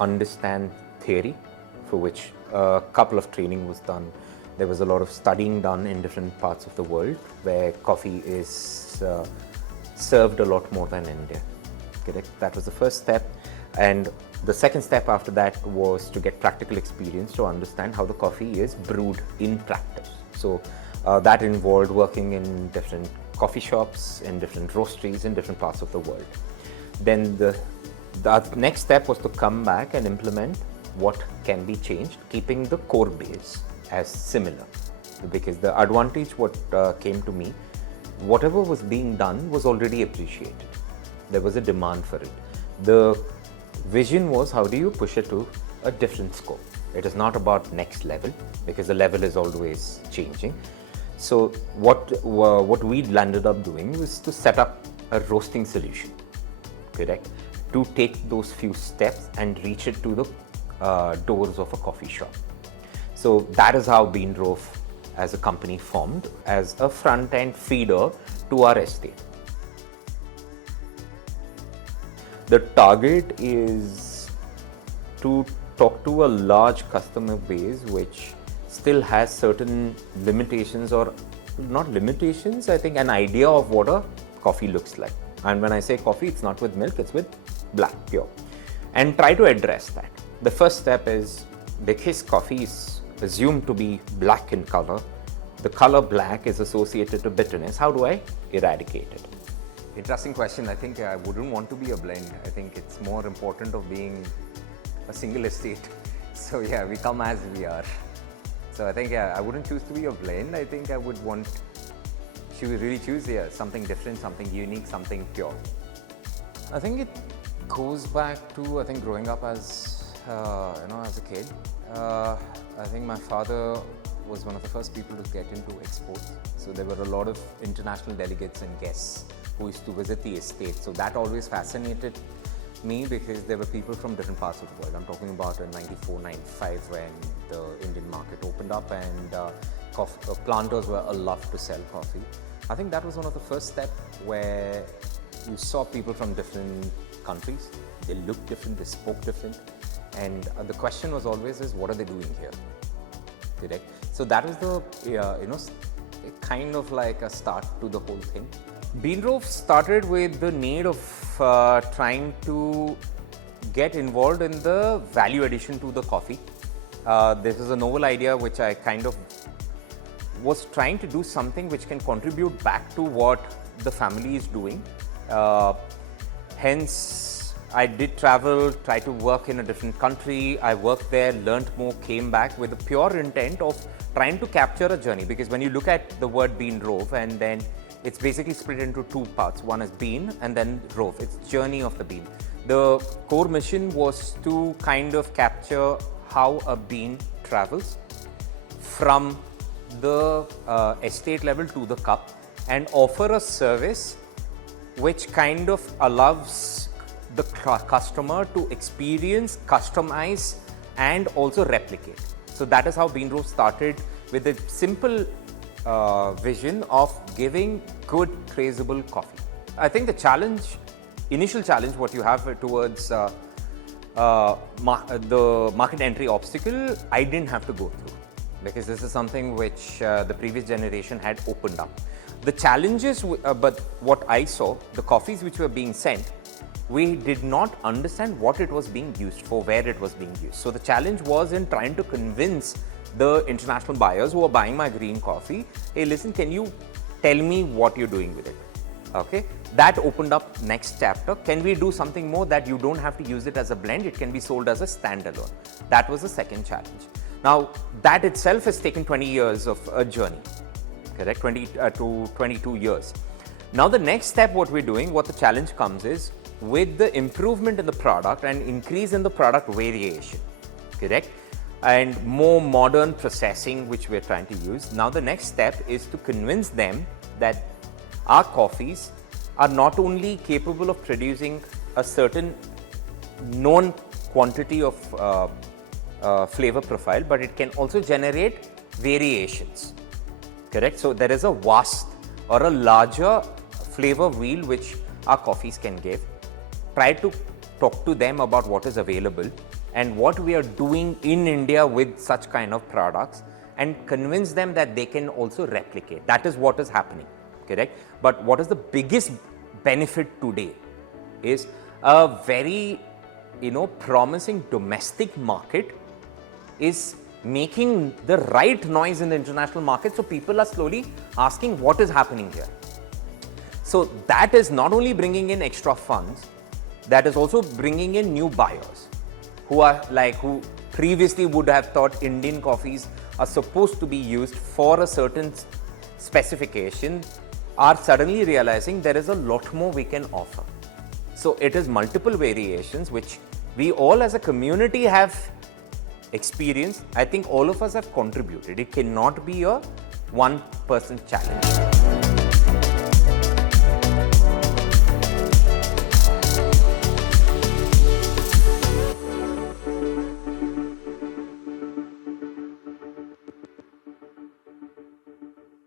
understand theory, for which a couple of training was done. There was a lot of studying done in different parts of the world where coffee is served a lot more than India. Correct? That was the first step. And the second step after that was to get practical experience to understand how the coffee is brewed in practice. So that involved working in different coffee shops, in different roasteries in different parts of the world. Then the next step was to come back and implement what can be changed, keeping the core base as similar. Because the advantage what came to me, whatever was being done was already appreciated. There was a demand for it. The vision was, how do you push it to a different scope? It is not about next level, because the level is always changing. So what we landed up doing was to set up a roasting solution, correct? To take those few steps and reach it to the doors of a coffee shop. So that is how Beanrove as a company formed, as a front-end feeder to our estate. The target is to talk to a large customer base which still has certain limitations, or not limitations, I think an idea of what a coffee looks like. And when I say coffee, it's not with milk, it's with black, pure. And try to address that. The first step is, because coffee is assumed to be black in color, the color black is associated to bitterness. How do I eradicate it? Interesting question. I think I wouldn't want to be a blend. I think it's more important of being a single estate. So yeah, we come as we are. So I think I wouldn't choose to be a blend. I think I would want to really choose something different, something unique, something pure. I think it goes back to growing up as as a kid. I think my father was one of the first people to get into exports. So there were a lot of international delegates and guests who used to visit the estate. So that always fascinated me, because there were people from different parts of the world. I'm talking about in 94, 95 when the Indian market opened up and planters were allowed to sell coffee. I think that was one of the first steps where you saw people from different countries. They looked different, they spoke different. And the question was always what are they doing here? Correct? So that was the, kind of like a start to the whole thing. Beanrove started with the need of trying to get involved in the value addition to the coffee. This is a novel idea which I kind of was trying to do something which can contribute back to what the family is doing. Hence, I did travel, try to work in a different country. I worked there, learnt more, came back with the pure intent of trying to capture a journey. Because when you look at the word Beanrove, and then it's basically split into two parts. One is bean and then rove. It's journey of the bean. The core mission was to kind of capture how a bean travels from the estate level to the cup, and offer a service which kind of allows the customer to experience, customize, and also replicate. So that is how Beanrove started, with a simple vision of giving good, traceable coffee. I think the initial challenge what you have towards the market entry obstacle, I didn't have to go through, because this is something which the previous generation had opened up. The challenges, but what I saw, the coffees which were being sent, we did not understand what it was being used for, where it was being used. So the challenge was in trying to convince the international buyers who are buying my green coffee, hey, listen, can you tell me what you're doing with it? Okay, that opened up next chapter. Can we do something more that you don't have to use it as a blend? It can be sold as a standalone. That was the second challenge. Now, that itself has taken 20 years of a journey, correct? 20 to 22 years. Now, the next step, what we're doing, what the challenge comes is, with the improvement in the product and increase in the product variation, correct? And more modern processing which we're trying to use. Now the next step is to convince them that our coffees are not only capable of producing a certain known quantity of flavor profile, but it can also generate variations, correct? So there is a vast or a larger flavor wheel which our coffees can give. Try to talk to them about what is available and what we are doing in India with such kind of products, and convince them that they can also replicate. That is what is happening, correct? But what is the biggest benefit today is a very, promising domestic market is making the right noise in the international market. So people are slowly asking what is happening here. So that is not only bringing in extra funds, that is also bringing in new buyers who previously would have thought Indian coffees are supposed to be used for a certain specification, are suddenly realizing there is a lot more we can offer. So it is multiple variations which we all as a community have experienced. I think all of us have contributed. It cannot be a one-person challenge.